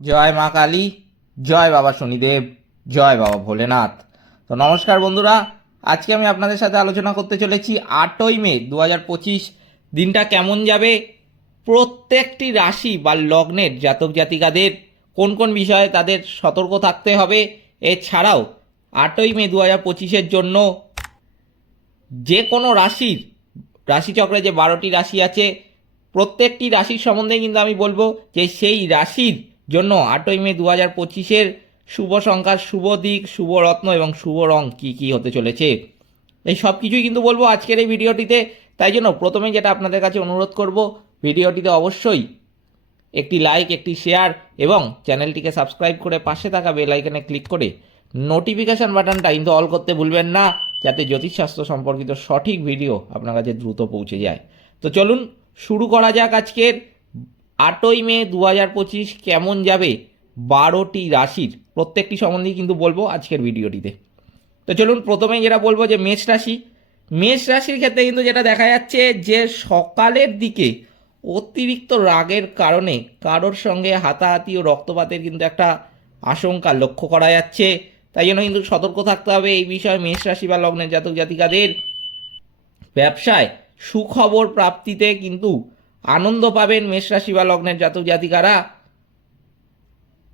জয় মা কালী, জয় বাবা শনিদেব, জয় বাবা ভোলেনাথ। তো নমস্কার বন্ধুরা, আজকে আমি আপনাদের সাথে আলোচনা করতে চলেছি আটই মে দু পঁচিশ, দিনটা কেমন যাবে? প্রত্যেকটি রাশি বা লগ্নের জাতক জাতিকাদের কোন কোন বিষয়ে তাদের সতর্ক থাকতে হবে? এছাড়াও আটই মে দু হাজার পঁচিশের জন্য যে কোনো রাশির রাশিচক্রে যে বারোটি রাশি আছে, প্রত্যেকটি রাশির সম্বন্ধে কিন্তু আমি বলব যে সেই রাশির জন্য আটই মে দু হাজার পঁচিশের শুভ সংখ্যা, শুভ দিক, শুভ রত্ন এবং শুভ রং কী কী হতে চলেছে? এই সব কিছুই কিন্তু বলব আজকের এই ভিডিওটিতে। তাই জন্য প্রথমে যেটা আপনাদের কাছে অনুরোধ করব, ভিডিওটিতে অবশ্যই একটি লাইক একটি শেয়ার এবং চ্যানেলটিকে সাবস্ক্রাইব করে পাশে থাকা বেল আইকনে ক্লিক করে নোটিফিকেশান বাটনটা কিন্তু অল করতে ভুলবেন না, যাতে জ্যোতিষশাস্ত্র সম্পর্কিত সঠিক ভিডিও আপনার কাছে দ্রুত পৌঁছে যায়। তো চলুন শুরু করা যাক আজকের আটই মে দু হাজার পঁচিশ কেমন যাবে বারোটি রাশির? প্রত্যেকটি সম্বন্ধেই কিন্তু বলব আজকের ভিডিওটিতে। তো চলুন প্রথমে যেটা বলব যে মেষ রাশি। মেষ রাশির ক্ষেত্রে কিন্তু যেটা দেখা যাচ্ছে যে সকালের দিকে অতিরিক্ত রাগের কারণে কারোর সঙ্গে হাতাহাতি ও রক্তপাতের কিন্তু একটা আশঙ্কা লক্ষ্য করা যাচ্ছে। তাই জন্য কিন্তু সতর্ক থাকতে হবে এই বিষয়ে মেষ রাশি বা লগ্নের জাতক জাতিকাদের। ব্যবসায় সুখবর প্রাপ্তিতে কিন্তু আনন্দ পাবেন মেষ রাশি বা লগ্নের জাতক জাতিকারা।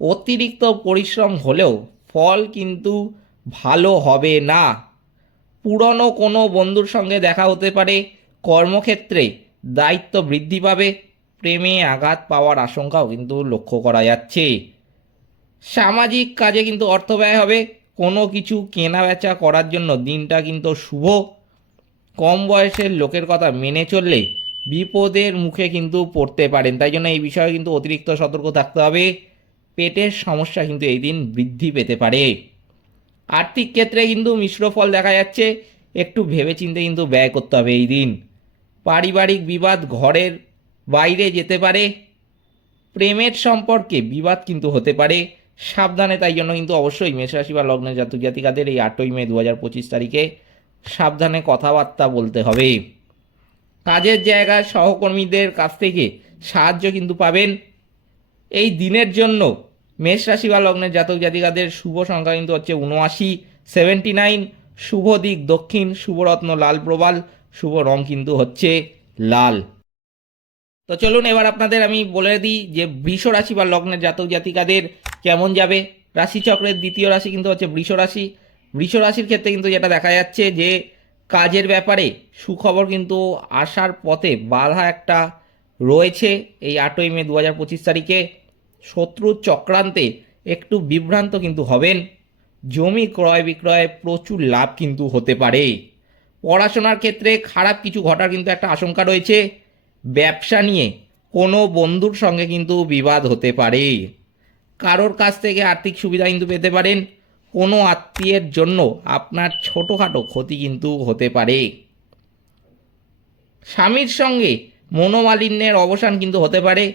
অতিরিক্ত পরিশ্রম হলেও ফল কিন্তু ভালো হবে না। পুরনো কোনো বন্ধুর সঙ্গে দেখা হতে পারে, কর্মক্ষেত্রে দায়িত্ব বৃদ্ধি পাবে, প্রেমে আঘাত পাওয়ার আশঙ্কাও কিন্তু লক্ষ্য করা যাচ্ছে। সামাজিক কাজে কিন্তু অর্থ ব্যয় হবে, কোনো কিছু কেনা বেচা করার জন্য দিনটা কিন্তু শুভ। কম বয়সের লোকের কথা মেনে চললে বিপদের মুখে কিন্তু পড়তে পারেন। তাই জন্য এই বিষয়ে কিন্তু অতিরিক্ত সতর্ক থাকতে হবে। পেটের সমস্যা কিন্তু এই দিন বৃদ্ধি পেতে পারে। আর্থিক ক্ষেত্রে কিন্তু মিশ্র ফল দেখা যাচ্ছে। একটু ভেবেচিন্তে কিন্তু ব্যয় করতে হবে এই দিন। পারিবারিক বিবাদ ঘরের বাইরে যেতে পারে। প্রেমের সম্পর্কে বিবাদ কিন্তু হতে পারে। সাবধানে তাই জন্য কিন্তু অবশ্যই মেষরাশি বা লগ্নের জাতক জাতিকাদের এই আটই মে দু হাজার পঁচিশ তারিখে সাবধানে কথাবার্তা বলতে হবে। কাজের জায়গায় সহকর্মীদের কাছ থেকে সাহায্য কিন্তু পাবেন। এই দিনের জন্য মেষ রাশি বা লগ্নের জাতক জাতিকাদের শুভ সংখ্যা কিন্তু হচ্ছে উনআশি সেভেন্টি নাইন, শুভ দিক দক্ষিণ শুভরত্ন লাল প্রবাল, শুভ রং কিন্তু হচ্ছে লাল। তো চলুন এবার আপনাদের আমি বলে দিই যে বৃষ রাশি বা লগ্নের জাতক জাতিকাদের কেমন যাবে। রাশিচক্রের দ্বিতীয় রাশি কিন্তু হচ্ছে বৃষ রাশি। বৃষ রাশির ক্ষেত্রে কিন্তু যেটা দেখা যাচ্ছে যে কাজের ব্যাপারে সুখবর কিন্তু আসার পথে বাধা একটা রয়েছে এই আটই মে দু হাজার পঁচিশ তারিখে। শত্রুর চক্রান্তে একটু বিভ্রান্ত কিন্তু হবেন। জমি ক্রয় বিক্রয়ে প্রচুর লাভ কিন্তু হতে পারে। পড়াশোনার ক্ষেত্রে খারাপ কিছু ঘটার কিন্তু একটা আশঙ্কা রয়েছে। ব্যবসা নিয়ে কোনো বন্ধুর সঙ্গে কিন্তু বিবাদ হতে পারে। কারোর কাছ থেকে আর্থিক সুবিধা কিন্তু পেতে পারেন। কোনো আত্মীয়ের জন্য আপনার ছোটোখাটো ক্ষতি কিন্তু হতে পারে। স্বামীর সঙ্গে মনোমালিন্যের অবসান কিন্তু হতে পারে।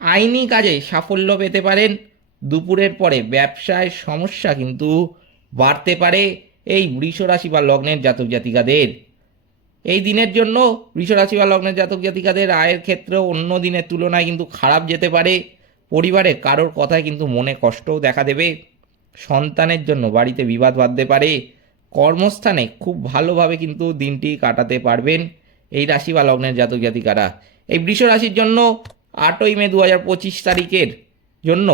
আইনি কাজে সাফল্য পেতে পারেন। দুপুরের পরে ব্যবসায় সমস্যা কিন্তু বাড়তে পারে এই বৃষরাশি বা লগ্নের জাতক জাতিকাদের। এই দিনের জন্য বৃষরাশি বা লগ্নের জাতক জাতিকাদের আয়ের ক্ষেত্রেও অন্য দিনের তুলনায় কিন্তু খারাপ যেতে পারে। পরিবারে কারোর কথায় কিন্তু মনে কষ্টও দেখা দেবে। সন্তানের জন্য বাড়িতে বিবাদ বাঁধতে পারে, কর্মস্থানে খুব ভালোভাবে কিন্তু দিনটি কাটাতে পারবেন এই রাশি বা লগ্নের জাতক জাতিকারা। এই বৃষ রাশির জন্য আটই মে দু হাজার পঁচিশ তারিখের জন্য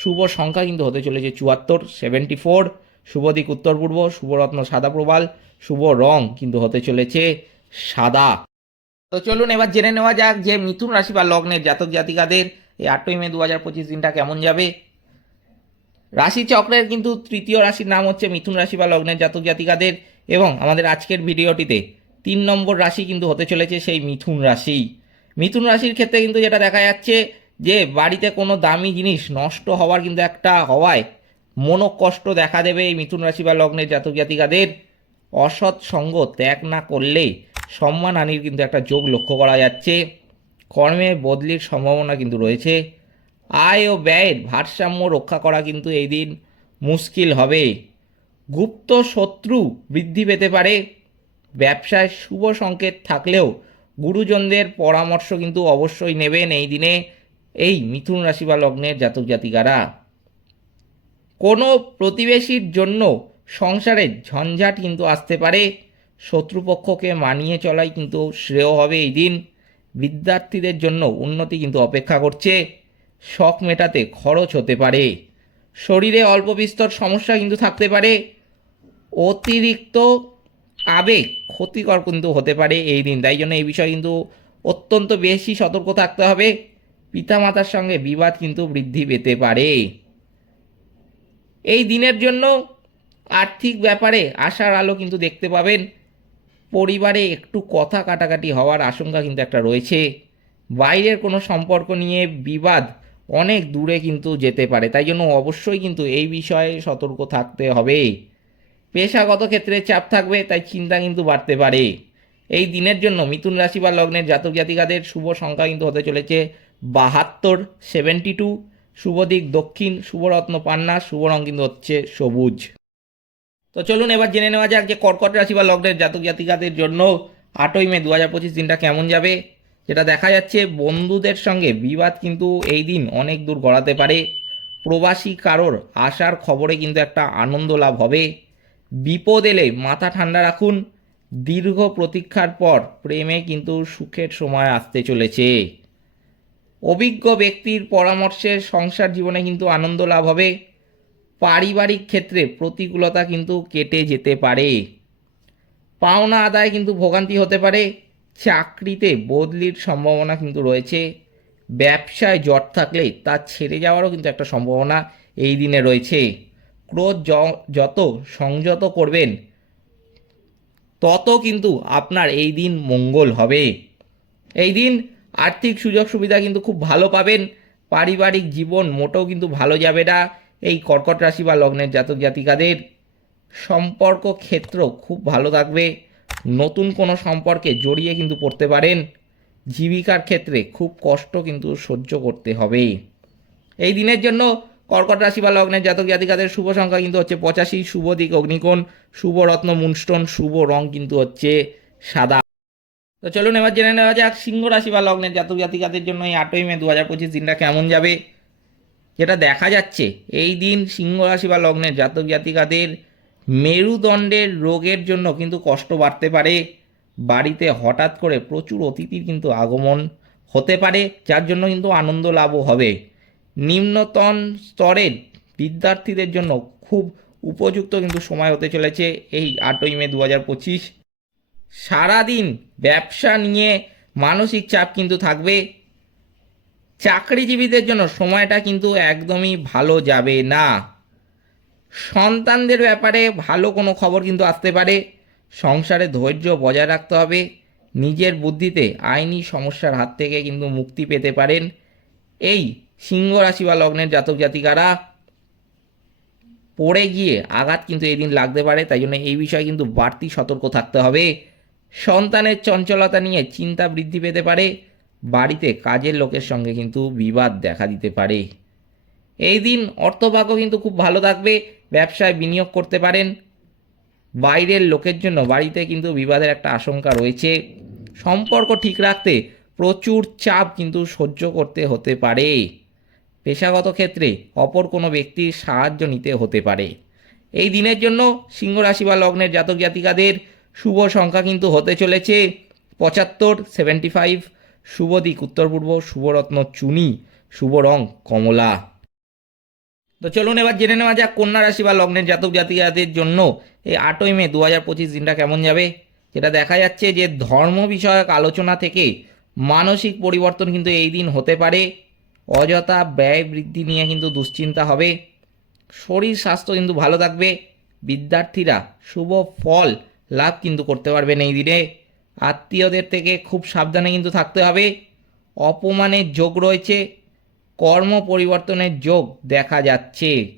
শুভ সংখ্যা কিন্তু হতে চলেছে চুয়াত্তর সেভেন্টি ফোর শুভ দিক উত্তর পূর্ব শুভরত্ন সাদা প্রবাল, শুভ রং কিন্তু হতে চলেছে সাদা। তো চলুন এবার জেনে নেওয়া যাক যে মিথুন রাশি বা লগ্নের জাতক জাতিকাদের এই আটই মে দু হাজার পঁচিশ দিনটা কেমন যাবে। রাশি চক্রের কিন্তু তৃতীয় রাশির নাম হচ্ছে মিথুন রাশি বা লগ্নের জাতক জাতিকাদের এবং আমাদের আজকের ভিডিওটিতে তিন নম্বর রাশি কিন্তু হতে চলেছে সেই মিথুন রাশি। মিথুন রাশির ক্ষেত্রে কিন্তু যেটা দেখা যাচ্ছে যে বাড়িতে কোনো দামি জিনিস নষ্ট হওয়ার কিন্তু একটা হওয়ায় মনোকষ্ট দেখা দেবে এই মিথুন রাশি বা লগ্নের জাতক জাতিকাদের। অসৎ সঙ্গ ত্যাগ না করলে সম্মানহানির কিন্তু একটা যোগ লক্ষ্য করা যাচ্ছে। কর্মে বদলির সম্ভাবনা কিন্তু রয়েছে। আয় ও ব্যয়ের ভারসাম্য রক্ষা করা কিন্তু এই দিন মুশকিল হবে। গুপ্ত শত্রু বৃদ্ধি পেতে পারে। ব্যবসায় শুভ সংকেত থাকলেও গুরুজনদের পরামর্শ কিন্তু অবশ্যই নেবেন এই দিনে এই মিথুন রাশি বা লগ্নের জাতক জাতিকারা। কোনো প্রতিবেশীর জন্য সংসারে ঝঞ্ঝাট কিন্তু আসতে পারে। শত্রুপক্ষকে মানিয়ে চলাই কিন্তু শ্রেয় হবে এই দিন। বিদ্যার্থীদের জন্য উন্নতি কিন্তু অপেক্ষা করছে। শখ মেটাতে খরচ হতে পারে। শরীরে অল্প বিস্তর সমস্যা কিন্তু থাকতে পারে। অতিরিক্ত আবেগ ক্ষতিকর কিন্তু হতে পারে এই দিন। তাই জন্য এই বিষয়ে কিন্তু অত্যন্ত বেশি সতর্ক থাকতে হবে। পিতামাতার সঙ্গে বিবাদ কিন্তু বৃদ্ধি পেতে পারে। এই দিনের জন্য আর্থিক ব্যাপারে আশার আলো কিন্তু দেখতে পাবেন। পরিবারে একটু কথা কাটাকাটি হওয়ার আশঙ্কা কিন্তু একটা রয়েছে। বাইরের কোনো সম্পর্ক নিয়ে বিবাদ অনেক দূরে কিন্তু যেতে পারে। তাই জন্য অবশ্যই কিন্তু এই বিষয়ে সতর্ক থাকতে হবে। পেশাগত ক্ষেত্রে চাপ থাকবে, তাই চিন্তা কিন্তু বাড়তে পারে। এই দিনের জন্য মিথুন রাশি বা লগ্নের জাতক জাতিকাদের শুভ সংখ্যা কিন্তু হতে চলেছে বাহাত্তর, সেভেন্টি টু, শুভ দিক দক্ষিণ, শুভরত্ন পান্না, শুভ রং কিন্তু হচ্ছে সবুজ। তো চলুন এবার জেনে নেওয়া যাক যে কর্কট রাশি বা লগ্নের জাতক জাতিকাদের জন্য আটই মে দু হাজার পঁচিশ দিনটা কেমন যাবে। যেটা দেখা যাচ্ছে বন্ধুদের সঙ্গে। বিবাদ কিন্তু এই দিন অনেক দূর গড়াতে পারে। প্রবাসী কারোর আসার খবরে কিন্তু একটা আনন্দ লাভ হবে। বিপদ এলে মাথা ঠান্ডা রাখুন। দীর্ঘ প্রতীক্ষার পর প্রেমে কিন্তু সুখের সময় আসতে চলেছে। অভিজ্ঞ ব্যক্তির পরামর্শে সংসার জীবনে কিন্তু আনন্দ লাভ হবে। পারিবারিক ক্ষেত্রে প্রতিকূলতা কিন্তু কেটে যেতে পারে। পাওনা আদায় কিন্তু ভোগান্তি হতে পারে। চাকরিতে বদলির সম্ভাবনা কিন্তু রয়েছে। ব্যবসায় জট থাকলে তা ছেড়ে যাওয়ারও কিন্তু একটা সম্ভাবনা এই দিনে রয়েছে। ক্রোধ যত সংযত করবেন, তত কিন্তু আপনার এই দিন মঙ্গল হবে। এই দিন আর্থিক সুযোগ সুবিধা কিন্তু খুব ভালো পাবেন, পারিবারিক জীবন মোটেও কিন্তু ভালো যাবে না এই কর্কট রাশি বা লগ্নের জাতক জাতিকাদের সম্পর্ক ক্ষেত্র খুব ভালো থাকবে। নতুন কোনো সম্পর্কে জড়িয়ে কিন্তু পড়তে পারেন। জীবিকার ক্ষেত্রে খুব কষ্ট কিন্তু সহ্য করতে হবে। এই দিনের জন্য কর্কট রাশি বা লগ্নের জাতক জাতিকাদের শুভ সংখ্যা কিন্তু হচ্ছে পঁচাশি, শুভ দিক অগ্নিকোণ, শুভ রত্ন, মুনস্টোন, শুভ রং কিন্তু হচ্ছে সাদা। তো চলুন এবার জেনে নেওয়া যাক, সিংহ রাশি বা লগ্নের জাতক জাতিকাদের জন্য এই আটই মে দু হাজার পঁচিশ দিনটা কেমন যাবে? যেটা দেখা যাচ্ছে, এই দিন সিংহ রাশি বা লগ্নের জাতক জাতিকাদের মেরুদণ্ডের রোগের জন্য কিন্তু কষ্ট বাড়তে পারে। বাড়িতে হঠাৎ করে প্রচুর অতিথির কিন্তু আগমন হতে পারে, যার জন্য কিন্তু আনন্দ লাভও হবে। নিম্নতন স্তরের বিদ্যার্থীদের জন্য খুব উপযুক্ত কিন্তু সময় হতে চলেছে এই আটই মে দু হাজার পঁচিশ। সারাদিন ব্যবসা নিয়ে মানসিক চাপ কিন্তু থাকবে। চাকরিজীবীদের জন্য সময়টা কিন্তু একদমই ভালো যাবে না। সন্তানদের ব্যাপারে ভালো কোনো খবর কিন্তু আসতে পারে। সংসারে ধৈর্য বজায় রাখতে হবে। নিজের বুদ্ধিতে আইনি সমস্যার হাত থেকে কিন্তু মুক্তি পেতে পারেন। এই সিংহ রাশি বা লগ্নের জাতক জাতিকারা পড়ে গিয়ে আঘাত কিন্তু এই দিন লাগতে পারে, তাই জন্য এই বিষয়ে কিন্তু বাড়তি সতর্ক থাকতে হবে। সন্তানের চঞ্চলতা নিয়ে চিন্তা বৃদ্ধি পেতে পারে। বাড়িতে কাজের লোকের সঙ্গে কিন্তু বিবাদ দেখা দিতে পারে। এই দিন অর্থভাগ্য কিন্তু খুব ভালো থাকবে। ব্যবসায় বিনিয়োগ করতে পারেন। বাইরের লোকের জন্য বাড়িতে কিন্তু বিবাদের একটা আশঙ্কা রয়েছে। সম্পর্ক ঠিক রাখতে প্রচুর চাপ কিন্তু সহ্য করতে হতে পারে। পেশাগত ক্ষেত্রে অপর কোনো ব্যক্তির সাহায্য নিতে হতে পারে। এই দিনের জন্য সিংহ রাশি বা লগ্নের জাতক জাতিকাদের শুভ সংখ্যা কিন্তু হতে চলেছে। পঁচাত্তর, সেভেন্টি ফাইভ, শুভ দিক, উত্তর পূর্ব শুভরত্ন চুনি, শুভ রং, কমলা। তো চলুন এবার জেনে নেওয়া যাক কন্যা রাশি বা লগ্নের জাতক জাতিকাদের জন্য এই আটই মে দু হাজার পঁচিশ দিনটা কেমন যাবে? যেটা দেখা যাচ্ছে যে ধর্ম বিষয়ক আলোচনা থেকে মানসিক পরিবর্তন কিন্তু এই দিন হতে পারে। অযথা ব্যয় বৃদ্ধি নিয়ে কিন্তু দুশ্চিন্তা হবে। শরীর স্বাস্থ্য কিন্তু ভালো থাকবে। বিদ্যার্থীরা শুভ ফল লাভ কিন্তু করতে পারবেন এই দিনে। আত্মীয়দের থেকে খুব সাবধানে কিন্তু থাকতে হবে। অপমানের যোগ রয়েছে। কর্ম পরিবর্তনের যোগ দেখা যাচ্ছে।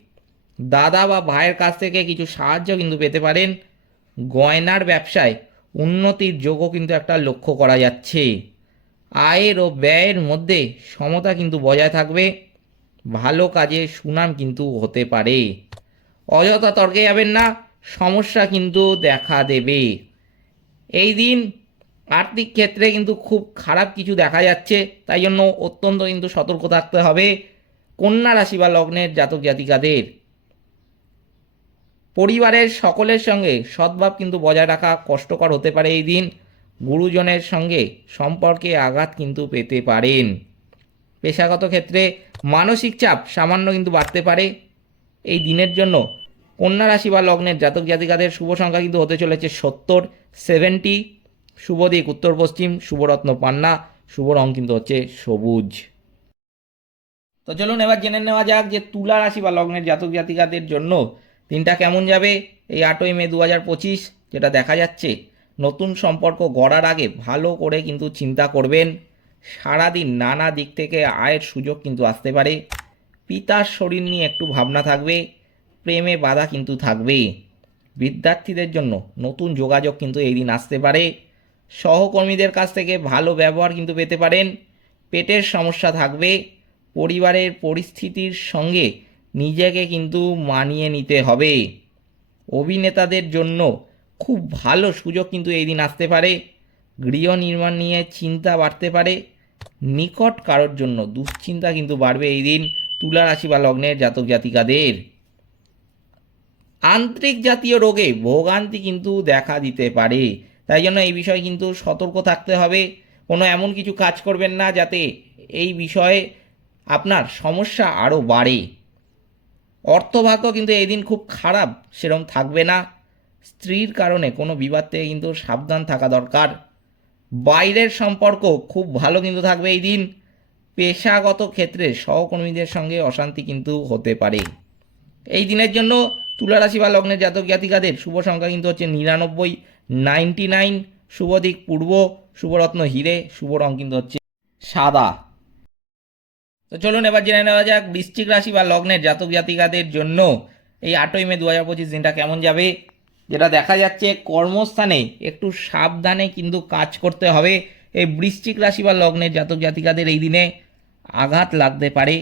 দাদা বা ভাইয়ের কাছ থেকে কিছু সাহায্য কিন্তু পেতে পারেন। গয়নার ব্যবসায় উন্নতির যোগও কিন্তু একটা লক্ষ্য করা যাচ্ছে। আয়ের ও ব্যয়ের মধ্যে সমতা কিন্তু বজায় থাকবে। ভালো কাজে সুনাম কিন্তু হতে পারে। অযথা তর্কে যাবেন না, সমস্যা কিন্তু দেখা দেবে। এই দিন আর্থিক ক্ষেত্রে কিন্তু খুব খারাপ কিছু দেখা যাচ্ছে, তাই জন্য অত্যন্ত কিন্তু সতর্ক থাকতে হবে কন্যা রাশি বা লগ্নের জাতক জাতিকাদের। পরিবারের সকলের সঙ্গে সদ্ভাব কিন্তু বজায় রাখা কষ্টকর হতে পারে এই দিন। গুরুজনের সঙ্গে সম্পর্কে আঘাত কিন্তু পেতে পারেন। পেশাগত ক্ষেত্রে মানসিক চাপ সামান্য কিন্তু বাড়তে পারে। এই দিনের জন্য কন্যা রাশি বা লগ্নের জাতক জাতিকাদের শুভ সংখ্যা কিন্তু হতে চলেছে সত্তর, সেভেন্টি শুভ দিক, উত্তর পশ্চিম, শুভরত্ন পান্না, শুভ রং কিন্তু হচ্ছে সবুজ। তো চলুন এবার জেনে নেওয়া যাক যে তুলা রাশি বা লগ্নের জাতক জাতিকাদের জন্য দিনটা কেমন যাবে এই আটই মে দু হাজার পঁচিশ, যেটা দেখা যাচ্ছে। নতুন সম্পর্ক গড়ার আগে ভালো করে কিন্তু চিন্তা করবেন। সারাদিন নানা দিক থেকে আয়ের সুযোগ কিন্তু আসতে পারে। পিতার শরীর নিয়ে একটু ভাবনা থাকবে, প্রেমে বাধা কিন্তু থাকবে বিদ্যার্থীদের জন্য নতুন যোগাযোগ কিন্তু এই দিন আসতে পারে। সহকর্মীদের কাছ থেকে ভালো ব্যবহার কিন্তু পেতে পারেন। পেটের সমস্যা থাকবে। পরিবারের পরিস্থিতির সঙ্গে নিজেকে কিন্তু মানিয়ে নিতে হবে। অভিনেতাদের জন্য খুব ভালো সুযোগ কিন্তু এই দিন আসতে পারে। গৃহ নির্মাণ নিয়ে চিন্তা বাড়তে পারে। নিকট কারোর জন্য দুশ্চিন্তা কিন্তু বাড়বে এই দিন তুলা রাশি বা লগ্নের জাতক জাতিকাদের। আন্তরিক জাতীয় রোগে ভোগান্তি কিন্তু দেখা দিতে পারে। তাই জন্য এই বিষয়ে কিন্তু সতর্ক থাকতে হবে। কোনো এমন কিছু কাজ করবেন না যাতে এই বিষয়ে আপনার সমস্যা আরও বাড়ে। অর্থভাগ্য কিন্তু এই দিন খুব খারাপ সেরম থাকবে না। স্ত্রীর কারণে কোনো বিবাদ থেকে কিন্তু সাবধান থাকা দরকার। বাইরের সম্পর্ক খুব ভালো কিন্তু থাকবে এই দিন। পেশাগত ক্ষেত্রে সহকর্মীদের সঙ্গে অশান্তি কিন্তু হতে পারে। এই দিনের জন্য তুলারাশি বা লগ্নের জাতক জাতিকাদের শুভ সংখ্যা কিন্তু হচ্ছে নিরানব্বই। নাইনটি নাইন শুভ দিক পূর্ব শুভরত্ন হিরে, শুভ রং কিন্তু হচ্ছে সাদা। তো চলুন এবার জেনে নেওয়া যাক বৃশ্চিক রাশি বা লগ্নের জাতক জাতিকাদের জন্য এই আটই মে দু হাজার পঁচিশ দিনটা কেমন যাবে। যেটা দেখা যাচ্ছে কর্মস্থানে একটু সাবধানে কিন্তু কাজ করতে হবে। এই বৃশ্চিক রাশি বা লগ্নের জাতক জাতিকাদের এই দিনে আঘাত লাগতে পারে।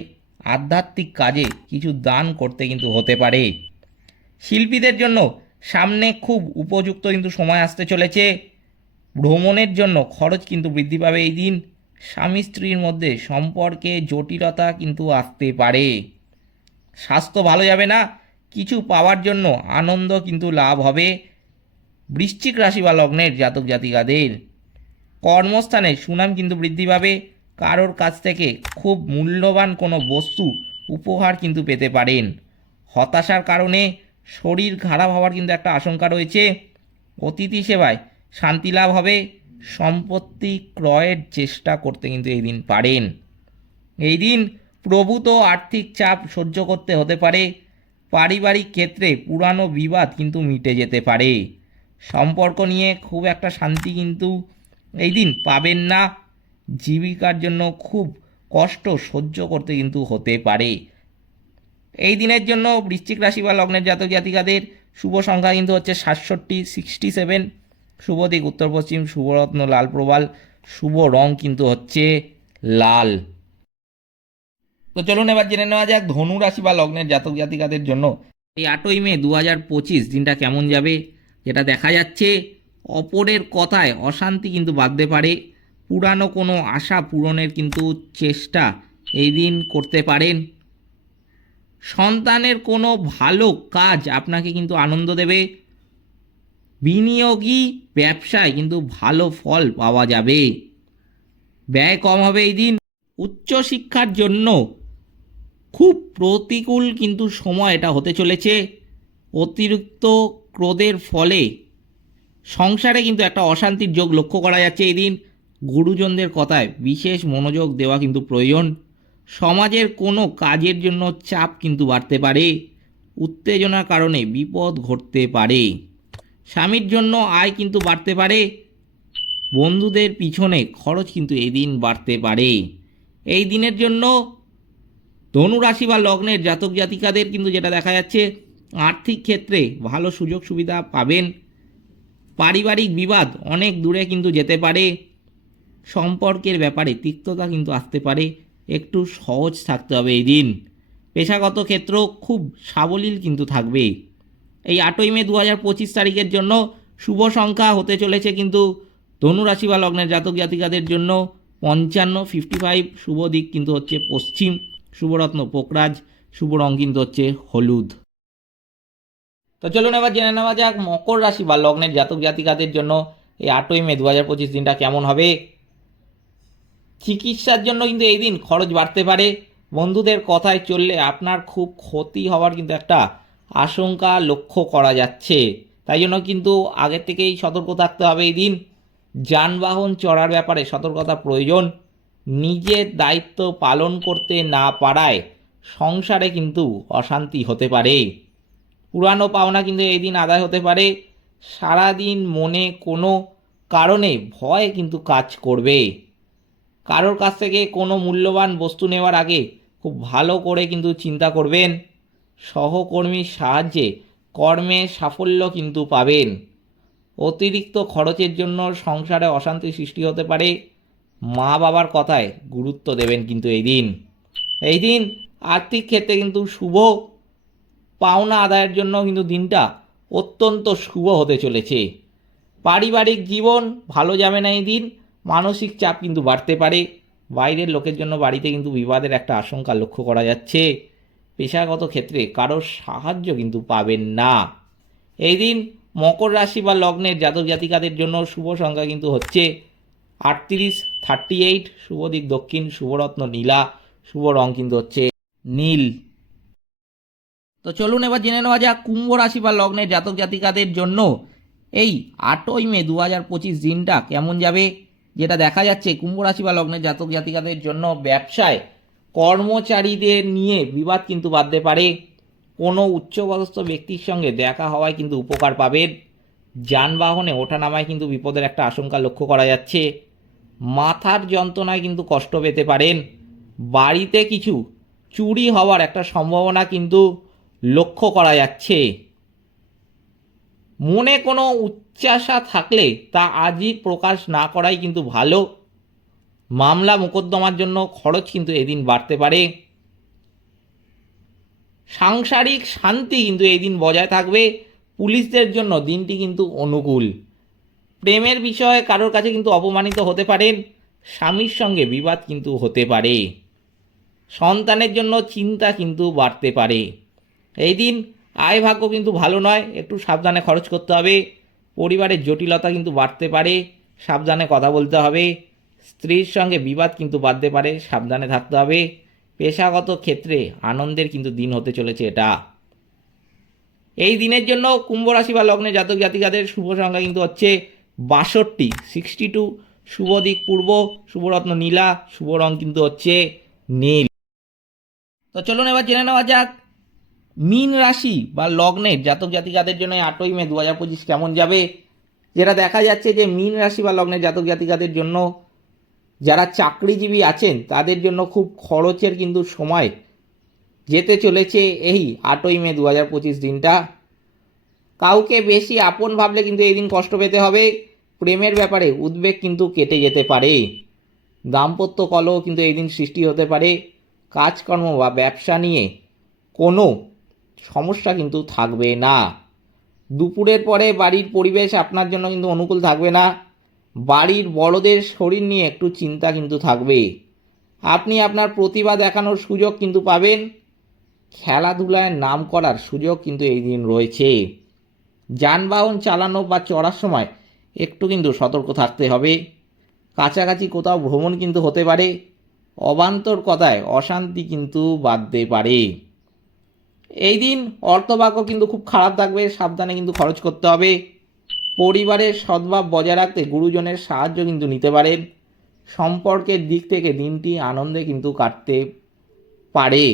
আধ্যাত্মিক কাজে কিছু দান করতে কিন্তু হতে পারে। শিল্পীদের জন্য সামনে খুব উপযুক্ত কিন্তু সময় আসতে চলেছে। ভ্রমণের জন্য খরচ কিন্তু বৃদ্ধি পাবে এই দিন। স্বামী স্ত্রীর মধ্যে সম্পর্কে জটিলতা কিন্তু আসতে পারে। স্বাস্থ্য ভালো যাবে না, কিছু পাওয়ার জন্য আনন্দ কিন্তু লাভ হবে। বৃশ্চিক রাশি বা লগ্নের জাতক জাতিকাদের কর্মস্থানে সুনাম কিন্তু বৃদ্ধি পাবে। কারোর কাছ থেকে খুব মূল্যবান কোনো বস্তু উপহার কিন্তু পেতে পারেন। হতাশার কারণে শরীর খারাপ হওয়ার কিন্তু একটা আশঙ্কা রয়েছে। অতিথি সেবায় শান্তি লাভ হবে। সম্পত্তি ক্রয়ের চেষ্টা করতে কিন্তু এই দিন পারেন। এই দিন প্রভূত আর্থিক চাপ সহ্য করতে হতে পারে। পারিবারিক ক্ষেত্রে পুরানো বিবাদ কিন্তু মিটে যেতে পারে। সম্পর্ক নিয়ে খুব একটা শান্তি কিন্তু এই দিন পাবেন না। জীবিকার জন্য খুব কষ্ট সহ্য করতে কিন্তু হতে পারে। এই দিনের জন্য বৃশ্চিক রাশি বা লগ্নের জাতক জাতিকাদের শুভ সংখ্যা কিন্তু হচ্ছে সাতষট্টি সিক্সটি সেভেন শুভ দিক, উত্তর পশ্চিম শুভরত্ন লাল প্রবাল, শুভ রং কিন্তু হচ্ছে লাল। তো চলুন এবার জেনে নেওয়া যাক ধনু রাশি বা লগ্নের জাতক জাতিকাদের জন্য। এই আটই মে দু হাজার পঁচিশ, দিনটা কেমন যাবে? যেটা দেখা যাচ্ছে, অপরের কথায় অশান্তি কিন্তু বাঁধতে পারে। পুরানো কোনো আশা পূরণের কিন্তু চেষ্টা এই দিন করতে পারেন। সন্তানের কোনো ভালো কাজ আপনাকে কিন্তু আনন্দ দেবে। বিনিয়োগী ব্যবসায় কিন্তু ভালো ফল পাওয়া যাবে। ব্যয় কম হবে এই দিন। উচ্চশিক্ষার জন্য খুব প্রতিকূল কিন্তু সময় এটা হতে চলেছে। অতিরিক্ত ক্রোধের ফলে সংসারে কিন্তু একটা অশান্তির যোগ লক্ষ্য করা যাচ্ছে এই দিন। গুরুজনদের কথায় বিশেষ মনোযোগ দেওয়া কিন্তু প্রয়োজন। সমাজের কোনো কাজের জন্য চাপ কিন্তু বাড়তে পারে, উত্তেজনার কারণে বিপদ ঘটতে পারে। স্বামীর জন্য আয় কিন্তু বাড়তে পারে, বন্ধুদের পিছনে খরচ কিন্তু এই দিন বাড়তে পারে। এই দিনের জন্য ধনুরাশি বা লগ্নের জাতক জাতিকাদের কিন্তু যেটা দেখা যাচ্ছে, আর্থিক ক্ষেত্রে ভালো সুযোগ সুবিধা পাবেন। পারিবারিক বিবাদ অনেক দূরে কিন্তু যেতে পারে, সম্পর্কের ব্যাপারে তিক্ততা কিন্তু আসতে পারে একটু সহজ থাকতে হবে এই দিন। পেশাগত ক্ষেত্র খুব সাবলীল কিন্তু থাকবে। এই আটই মে দু হাজার পঁচিশ তারিখের জন্য শুভ সংখ্যা হতে চলেছে কিন্তু ধনু রাশি বা লগ্নের জাতক জাতিকাদের জন্য পঞ্চান্ন ফিফটি ফাইভ শুভ দিক কিন্তু হচ্ছে পশ্চিম, শুভরত্ন পোকরাজ, শুভ রং কিন্তু হচ্ছে হলুদ। তো চলুন এবার জেনে নেওয়া যাক মকর রাশি বা লগ্নের জাতক জাতিকাদের জন্য এই আটই মে দু হাজার পঁচিশ দিনটা কেমন হবে। চিকিৎসার জন্য কিন্তু এই দিন খরচ বাড়তে পারে। বন্ধুদের কথায় চললে আপনার খুব ক্ষতি হওয়ার কিন্তু একটা আশঙ্কা লক্ষ্য করা যাচ্ছে। তাই জন্য কিন্তু আগের থেকেই সতর্ক থাকতে হবে এই দিন। যানবাহন চড়ার ব্যাপারে সতর্কতা প্রয়োজন। নিজের দায়িত্ব পালন করতে না পারায় সংসারে কিন্তু অশান্তি হতে পারে। পুরানো পাওনা কিন্তু এই দিন আদায় হতে পারে। সারাদিন মনে কোনো কারণে ভয় কিন্তু কাজ করবে। কারোর কাছ থেকে কোনো মূল্যবান বস্তু নেওয়ার আগে খুব ভালো করে কিন্তু চিন্তা করবেন। সহকর্মীর সাহায্যে কর্মে সাফল্য কিন্তু পাবেন। অতিরিক্ত খরচের জন্য সংসারে অশান্তি সৃষ্টি হতে পারে। মা বাবার কথায় গুরুত্ব দেবেন কিন্তু এই দিন। এই দিন আর্থিক ক্ষেত্রে কিন্তু শুভ। পাওনা আদায়ের জন্য কিন্তু দিনটা অত্যন্ত শুভ হতে চলেছে। পারিবারিক জীবন ভালো যাবে না এই দিন। মানসিক চাপ কিন্তু বাড়তে পারে। বাইরের লোকের জন্য বাড়িতে কিন্তু বিবাদের একটা আশঙ্কা লক্ষ্য করা যাচ্ছে। পেশাগত ক্ষেত্রে কারোর সাহায্য কিন্তু পাবেন না। এই দিন মকর রাশি বা লগ্নের জাতক জাতিকাদের জন্য শুভ সংখ্যা কিন্তু হচ্ছে আটত্রিশ, থার্টি এইট, শুভ দিক দক্ষিণ শুভরত্ন নীলা, শুভ রং কিন্তু হচ্ছে নীল। তো চলুন এবার জেনে নেওয়া যাক কুম্ভ রাশি বা লগ্নের জাতক জাতিকাদের জন্য এই আটই মে দু হাজার পঁচিশ দিনটা কেমন যাবে? যেটা দেখা যাচ্ছে, কুম্ভ রাশি বা লগ্নের জাতক জাতিকাদের জন্য ব্যবসায় কর্মচারীদের নিয়ে বিবাদ কিন্তু বাঁধতে পারে। কোনো উচ্চপদস্থ ব্যক্তির সঙ্গে দেখা হওয়ায় কিন্তু উপকার পাবেন যানবাহনে ওঠানামায় কিন্তু বিপদের একটা আশঙ্কা লক্ষ্য করা যাচ্ছে। মাথার যন্ত্রণায় কিন্তু কষ্ট পেতে পারেন। বাড়িতে কিছু চুরি হওয়ার একটা সম্ভাবনা কিন্তু লক্ষ্য করা যাচ্ছে। মনে কোনো উচ্চাসা থাকলে তা আজই প্রকাশ না করাই কিন্তু ভালো। মামলা মোকদ্দমার জন্য খরচ কিন্তু এদিন বাড়তে পারে। সাংসারিক শান্তি কিন্তু এদিন বজায় থাকবে। পুলিশদের জন্য দিনটি কিন্তু অনুকূল। প্রেমের বিষয়ে কারোর কাছে কিন্তু অপমানিত হতে পারেন। স্বামীর সঙ্গে বিবাদ কিন্তু হতে পারে। সন্তানের জন্য চিন্তা কিন্তু বাড়তে পারে। এই দিন আয় ভাগ্য কিন্তু ভালো নয়। একটু সাবধানে খরচ করতে হবে। পরিবারের জটিলতা কিন্তু বাড়তে পারে, সাবধানে কথা বলতে হবে, স্ত্রীর সঙ্গে বিবাদ কিন্তু বাড়তে পারে, সাবধানে থাকতে হবে। পেশাগত ক্ষেত্রে আনন্দের কিন্তু দিন হতে চলেছে এটা। এই দিনের জন্য কুম্ভ রাশি বা লগ্নে জাতক জাতিকাদের শুভ সংখ্যা কিন্তু হচ্ছে বাষট্টি সিক্সটি টু শুভ দিক পূর্ব, শুভরত্ন নীলা, শুভ রং কিন্তু হচ্ছে নীল। তো চলুন এবার জেনে নেওয়া যাক মীন রাশি বা লগ্নের জাতক জাতিকাদের জন্য আটই মে দু হাজার পঁচিশ কেমন যাবে? যেটা দেখা যাচ্ছে যে মিন রাশি বা লগ্নের জাতক জাতিকাদের জন্য যারা চাকরিজীবী আছেন, তাদের জন্য খুব খরচের কিন্তু সময় যেতে চলেছে এই আটই মে দু হাজার পঁচিশ দিনটা। কাউকে বেশি আপন ভাবলে কিন্তু এই দিন কষ্ট পেতে হবে। প্রেমের ব্যাপারে উদ্বেগ কিন্তু কেটে যেতে পারে। দাম্পত্য কলহ কিন্তু এই দিন সৃষ্টি হতে পারে। কাজকর্ম বা ব্যবসা নিয়ে কোনো সমস্যা কিন্তু থাকবে না। দুপুরের পরে বাড়ির পরিবেশ আপনার জন্য কিন্তু অনুকূল থাকবে না। বাড়ির বড়দের শরীর নিয়ে একটু চিন্তা কিন্তু থাকবে। আপনি আপনার প্রতিভা দেখানোর সুযোগ কিন্তু পাবেন। খেলাধুলায় নাম করার সুযোগ কিন্তু এই দিন রয়েছে। যানবাহন চালানো বা চড়ার সময় একটু কিন্তু সতর্ক থাকতে হবে। কাছাকাছি কোথাও ভ্রমণ কিন্তু হতে পারে। অবান্তর কথায় অশান্তি কিন্তু বাঁধতে পারে। এই দিন অর্থবাক্য কিন্তু খুব খারাপ থাকবে, সাবধানে কিন্তু খরচ করতে হবে। পরিবারের সদ্ভাব বজায় রাখতে গুরুজনের সাহায্য কিন্তু নিতে পারেন সম্পর্কের দিক থেকে দিনটি আনন্দে কিন্তু কাটতে পারে।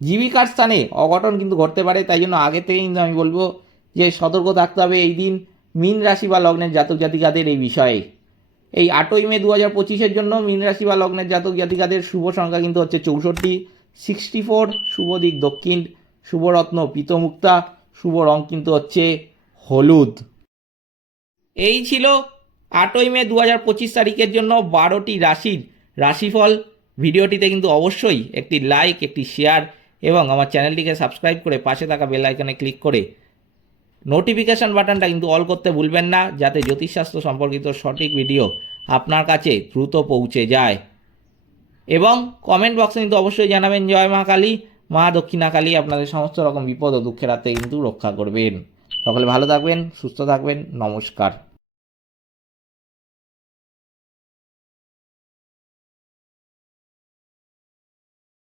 জীবিকার স্থানে অঘটন কিন্তু ঘটতে পারে, তাই জন্য আগে থেকে কিন্তু আমি বলব যে সতর্ক থাকতে হবে এই দিন মীন রাশি বা লগ্নের জাতক জাতিকাদের এই বিষয়ে। এই আটই মে দু হাজার পঁচিশের জন্য মীন রাশি বা লগ্নের জাতক জাতিকাদের শুভ সংখ্যা কিন্তু হচ্ছে চৌষট্টি। সিক্সটি ফোর, শুভ দিক দক্ষিণ শুভরত্ন পিতমুক্তা, শুভ রং কিন্তু হচ্ছে হলুদ। এই ছিল আটই মে দু হাজার পঁচিশ তারিখের জন্য বারোটি রাশির রাশিফল। ভিডিওটিতে কিন্তু অবশ্যই একটি লাইক একটি শেয়ার এবং আমার চ্যানেলটিকে সাবস্ক্রাইব করে পাশে থাকা বেল আইকনে ক্লিক করে নোটিফিকেশান বাটনটা কিন্তু অল করতে ভুলবেন না, যাতে জ্যোতিষশাস্ত্র সম্পর্কিত সঠিক ভিডিও আপনার কাছে দ্রুত পৌঁছে যায়। এবং কমেন্ট বক্সে কিন্তু অবশ্যই জানাবেন, জয় মা কালী, মা দক্ষিণা কালী। আপনাদের সমস্ত রকম বিপদ ও দুঃখের হাতে কিন্তু রক্ষা করবেন। সকলে ভালো থাকবেন, সুস্থ থাকবেন। নমস্কার।